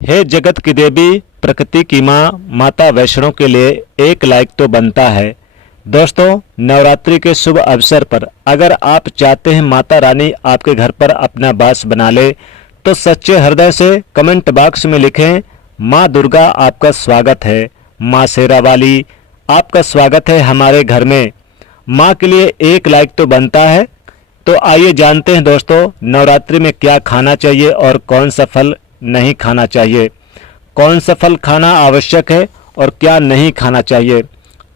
हे जगत की देवी, प्रकृति की माँ, माता वैष्णो के लिए एक लाइक तो बनता है। दोस्तों, नवरात्रि के शुभ अवसर पर अगर आप चाहते हैं माता रानी आपके घर पर अपना वास बना ले, तो सच्चे हृदय से कमेंट बॉक्स में लिखें, माँ दुर्गा आपका स्वागत है, माँ शेरा वाली आपका स्वागत है हमारे घर में। माँ के लिए एक लाइक तो बनता है। तो आइए जानते हैं दोस्तों, नवरात्रि में क्या खाना चाहिए और कौन सा फल नहीं खाना चाहिए, कौन सा फल खाना आवश्यक है और क्या नहीं खाना चाहिए,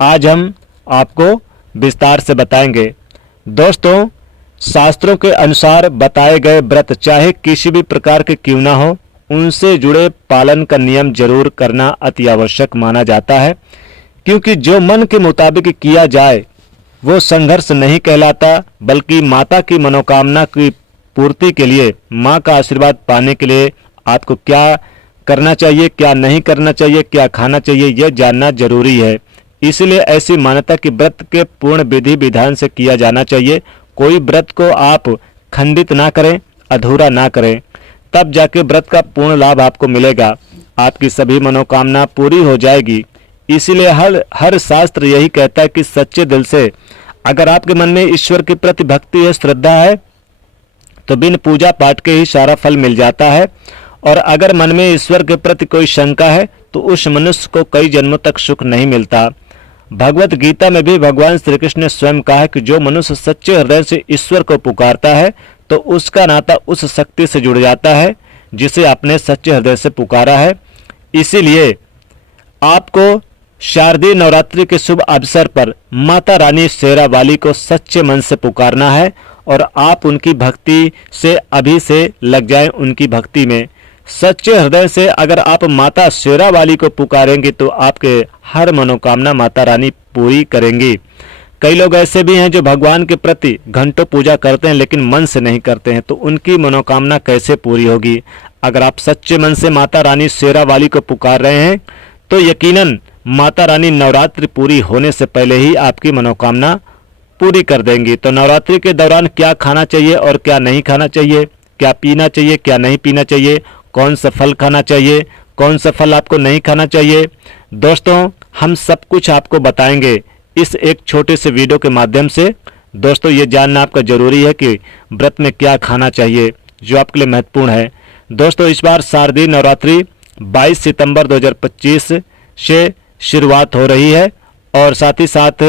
आज हम आपको विस्तार से बताएंगे। दोस्तों, शास्त्रों के अनुसार बताए गए व्रत चाहे किसी भी प्रकार के क्यों ना हो, उनसे जुड़े पालन का नियम जरूर करना अति आवश्यक माना जाता है, क्योंकि जो मन के मुताबिक किया जाए वो संघर्ष नहीं कहलाता, बल्कि माता की मनोकामना की पूर्ति के लिए, माँ का आशीर्वाद पाने के लिए आपको क्या करना चाहिए, क्या नहीं करना चाहिए, क्या खाना चाहिए, यह जानना जरूरी है। इसलिए ऐसी मान्यता कि व्रत के पूर्ण विधि विधान से किया जाना चाहिए। कोई व्रत को आप खंडित ना करें, अधूरा ना करें, तब जाके व्रत का पूर्ण लाभ आपको मिलेगा, आपकी सभी मनोकामना पूरी हो जाएगी। इसीलिए हर शास्त्र यही कहता है कि सच्चे दिल से अगर आपके मन में ईश्वर के प्रति भक्ति है, श्रद्धा है, तो बिन पूजा पाठ के ही सारा फल मिल जाता है। और अगर मन में ईश्वर के प्रति कोई शंका है तो उस मनुष्य को कई जन्मों तक सुख नहीं मिलता। भगवत गीता में भी भगवान श्री कृष्ण ने स्वयं कहा है कि जो मनुष्य सच्चे हृदय से ईश्वर को पुकारता है तो उसका नाता उस शक्ति से जुड़ जाता है जिसे आपने सच्चे हृदय से पुकारा है। इसीलिए आपको शारदीय नवरात्रि के शुभ अवसर पर माता रानी शेरा वाली को सच्चे मन से पुकारना है और आप उनकी भक्ति से अभी से लग जाएं, उनकी भक्ति में सच्चे हृदय से। अगर आप माता शेरा वाली को पुकारेंगे तो आपके हर मनोकामना माता रानी पूरी करेंगी। कई लोग ऐसे भी हैं जो भगवान के प्रति घंटों पूजा करते हैं लेकिन मन से नहीं करते हैं, तो उनकी मनोकामना कैसे पूरी होगी। अगर आप सच्चे मन से माता रानी शेरा वाली को पुकार रहे हैं तो यकीनन माता रानी नवरात्रि पूरी होने से पहले ही आपकी मनोकामना पूरी कर देंगी। तो नवरात्रि के दौरान क्या खाना चाहिए और क्या नहीं खाना चाहिए, क्या पीना चाहिए, क्या नहीं पीना चाहिए, कौन सा फल खाना चाहिए, कौन सा फल आपको नहीं खाना चाहिए, दोस्तों हम सब कुछ आपको बताएंगे इस एक छोटे से वीडियो के माध्यम से। दोस्तों, ये जानना आपका जरूरी है कि व्रत में क्या खाना चाहिए, जो आपके लिए महत्वपूर्ण है। दोस्तों, इस बार शारदीय नवरात्रि 22 सितंबर 2025 से शुरुआत हो रही है और साथ ही साथ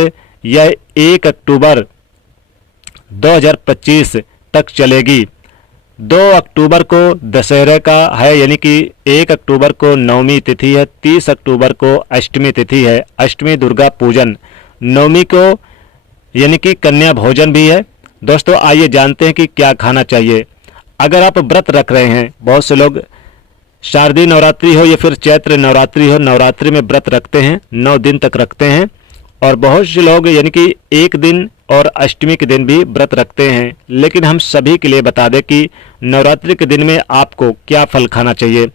यह 1 अक्टूबर 2025 तक चलेगी। 2 अक्टूबर को दशहरे का है, यानी कि 1 अक्टूबर को नवमी तिथि है, 30 अक्टूबर को अष्टमी तिथि है, अष्टमी दुर्गा पूजन, नवमी को यानी कि कन्या भोजन भी है। दोस्तों, आइए जानते हैं कि क्या खाना चाहिए। अगर आप व्रत रख रहे हैं, बहुत से लोग शारदीय नवरात्रि हो या फिर चैत्र नवरात्रि हो, नवरात्रि में व्रत रखते हैं, 9 दिन तक रखते हैं, और बहुत से लोग यानी कि 1 दिन और अष्टमी के दिन भी व्रत रखते हैं। लेकिन हम सभी के लिए बता दें कि नवरात्रि के दिन में आपको क्या फल खाना चाहिए।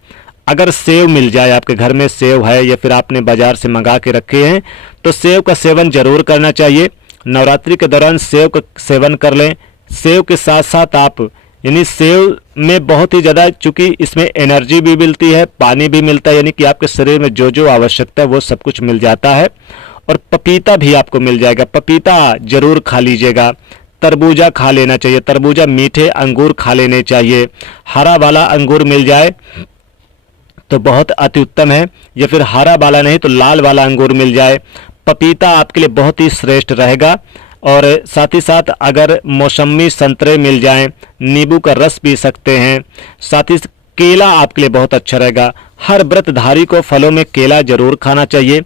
अगर सेव मिल जाए, आपके घर में सेव है या फिर आपने बाजार से मंगा के रखे हैं, तो सेव का सेवन जरूर करना चाहिए। नवरात्रि के दौरान सेव का सेवन कर लें। सेव के साथ साथ आप यानी सेव में बहुत ही ज़्यादा, चूँकि इसमें एनर्जी भी मिलती है, पानी भी मिलता है, यानी कि आपके शरीर में जो जो आवश्यकता है वो सब कुछ मिल जाता है। और पपीता भी आपको मिल जाएगा, पपीता जरूर खा लीजिएगा। तरबूजा खा लेना चाहिए, तरबूजा, मीठे अंगूर खा लेने चाहिए। हरा वाला अंगूर मिल जाए तो बहुत अति उत्तम है, या फिर हरा वाला नहीं तो लाल वाला अंगूर मिल जाए। पपीता आपके लिए बहुत ही श्रेष्ठ रहेगा। और साथ ही साथ अगर मौसमी संतरे मिल जाएं, नींबू का रस पी सकते हैं। साथ ही केला आपके लिए बहुत अच्छा रहेगा। हर व्रतधारी को फलों में केला जरूर खाना चाहिए,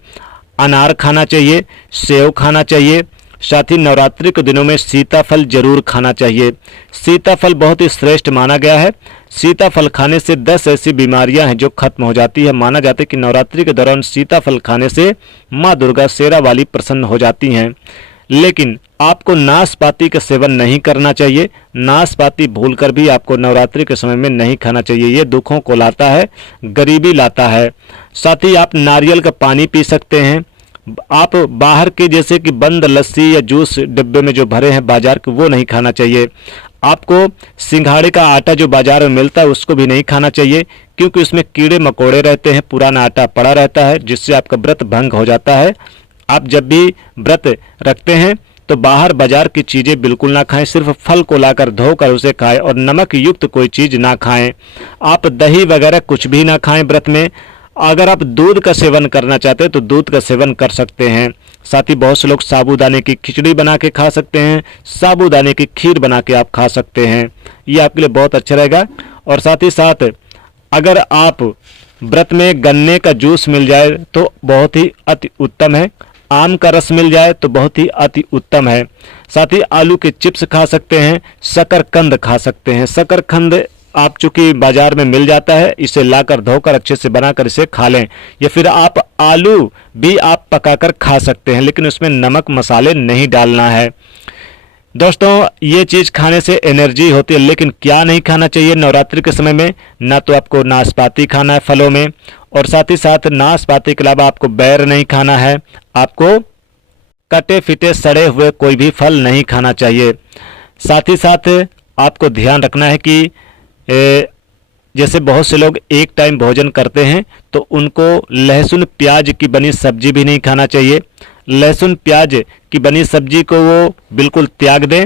अनार खाना चाहिए, सेव खाना चाहिए। साथ ही नवरात्रि के दिनों में सीताफल जरूर खाना चाहिए। सीताफल बहुत ही श्रेष्ठ माना गया है। सीताफल खाने से 10 ऐसी बीमारियां हैं जो खत्म हो जाती है। माना जाता है कि नवरात्रि के दौरान सीताफल खाने से माँ दुर्गा शेरा वाली प्रसन्न हो जाती हैं। लेकिन आपको नाशपाती का सेवन नहीं करना चाहिए। नाशपाती भूलकर भी आपको नवरात्रि के समय में नहीं खाना चाहिए, ये दुखों को लाता है, गरीबी लाता है। साथ ही आप नारियल का पानी पी सकते हैं। आप बाहर के जैसे कि बंद लस्सी या जूस डिब्बे में जो भरे हैं बाजार के, वो नहीं खाना चाहिए। आपको सिंघाड़े का आटा जो बाजार में मिलता है उसको भी नहीं खाना चाहिए, क्योंकि उसमें कीड़े मकोड़े रहते हैं, पुराना आटा पड़ा रहता है, जिससे आपका व्रत भंग हो जाता है। आप जब भी व्रत रखते हैं तो बाहर बाजार की चीज़ें बिल्कुल ना खाएं, सिर्फ फल को लाकर धोकर उसे खाएं और नमक युक्त कोई चीज़ ना खाएं। आप दही वगैरह कुछ भी ना खाएं व्रत में। अगर आप दूध का सेवन करना चाहते हैं तो दूध का सेवन कर सकते हैं। साथ ही बहुत से लोग साबूदाने की खिचड़ी बना के खा सकते हैं, साबूदाने की खीर बना के आप खा सकते हैं, ये आपके लिए बहुत अच्छा रहेगा। और साथ ही साथ अगर आप व्रत में गन्ने का जूस मिल जाए तो बहुत ही अति उत्तम है, आम का रस मिल जाए तो बहुत ही अति उत्तम है। साथ ही आलू के चिप्स खा सकते हैं, शकरकंद खा सकते हैं। शकरकंद आप चूंकि बाजार में मिल जाता है, इसे लाकर धोकर अच्छे से बनाकर इसे खा लें, या फिर आप आलू भी आप पकाकर खा सकते हैं, लेकिन उसमें नमक मसाले नहीं डालना है। दोस्तों, ये चीज़ खाने से एनर्जी होती है, लेकिन क्या नहीं खाना चाहिए नवरात्रि के समय में? ना तो आपको नाशपाती खाना है फलों में, और साथ ही साथ नाशपाती के अलावा आपको बैर नहीं खाना है। आपको कटे फिटे सड़े हुए कोई भी फल नहीं खाना चाहिए। साथ ही साथ आपको ध्यान रखना है कि जैसे बहुत से लोग एक टाइम भोजन करते हैं तो उनको लहसुन प्याज की बनी सब्जी भी नहीं खाना चाहिए। लहसुन प्याज की बनी सब्जी को वो बिल्कुल त्याग दें,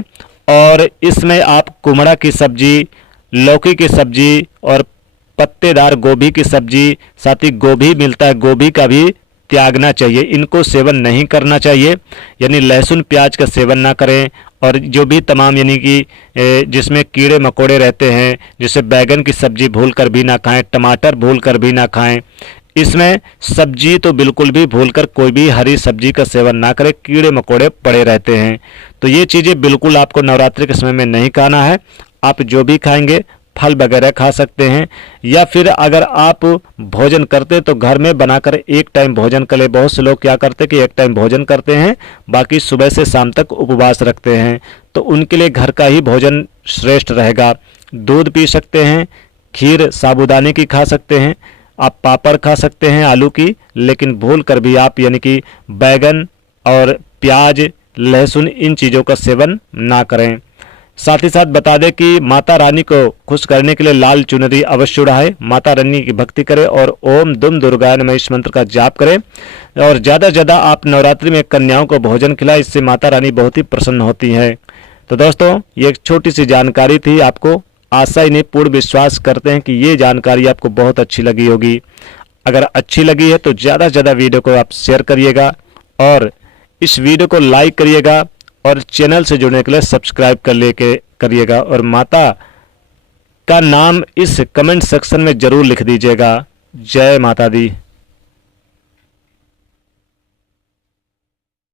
और इसमें आप कुमड़ा की सब्जी, लौकी की सब्जी और पत्तेदार गोभी की सब्जी, साथ ही गोभी मिलता है, गोभी का भी त्यागना चाहिए। इनको सेवन नहीं करना चाहिए, यानी लहसुन प्याज का सेवन ना करें। और जो भी तमाम यानी कि जिसमें कीड़े मकोड़े रहते हैं, जैसे बैगन की सब्जी भूल कर भी ना खाएं, टमाटर भूल कर भी ना खाएं। इसमें सब्जी तो बिल्कुल भी भूलकर कोई भी हरी सब्जी का सेवन ना करें, कीड़े मकोड़े पड़े रहते हैं। तो ये चीज़ें बिल्कुल आपको नवरात्रि के समय में नहीं खाना है। आप जो भी खाएंगे फल वगैरह खा सकते हैं, या फिर अगर आप भोजन करते तो घर में बनाकर एक टाइम भोजन कर ले। बहुत से लोग क्या करते हैं कि एक टाइम भोजन करते हैं, बाकी सुबह से शाम तक उपवास रखते हैं, तो उनके लिए घर का ही भोजन श्रेष्ठ रहेगा। दूध पी सकते हैं, खीर साबूदाने की खा सकते हैं, आप पापड़ खा सकते हैं आलू की, लेकिन भूल कर भी आप यानी कि बैगन और प्याज, लहसुन, इन चीज़ों का सेवन ना करें। साथ ही साथ बता दें कि माता रानी को खुश करने के लिए लाल चुनरी अवश्य उड़ाए, माता रानी की भक्ति करें और ओम दुम दुर्गाय नमः इस मंत्र का जाप करें। और ज़्यादा से ज़्यादा आप नवरात्रि में कन्याओं को भोजन खिलाएं, इससे माता रानी बहुत ही प्रसन्न होती हैं। तो दोस्तों, ये एक छोटी सी जानकारी थी। आपको आशा ही नहीं पूर्ण विश्वास करते हैं कि ये जानकारी आपको बहुत अच्छी लगी होगी। अगर अच्छी लगी है तो ज़्यादा से ज़्यादा वीडियो को आप शेयर करिएगा, और इस वीडियो को लाइक करिएगा, और चैनल से जुड़ने के लिए सब्सक्राइब करिएगा, और माता का नाम इस कमेंट सेक्शन में ज़रूर लिख दीजिएगा। जय माता दी।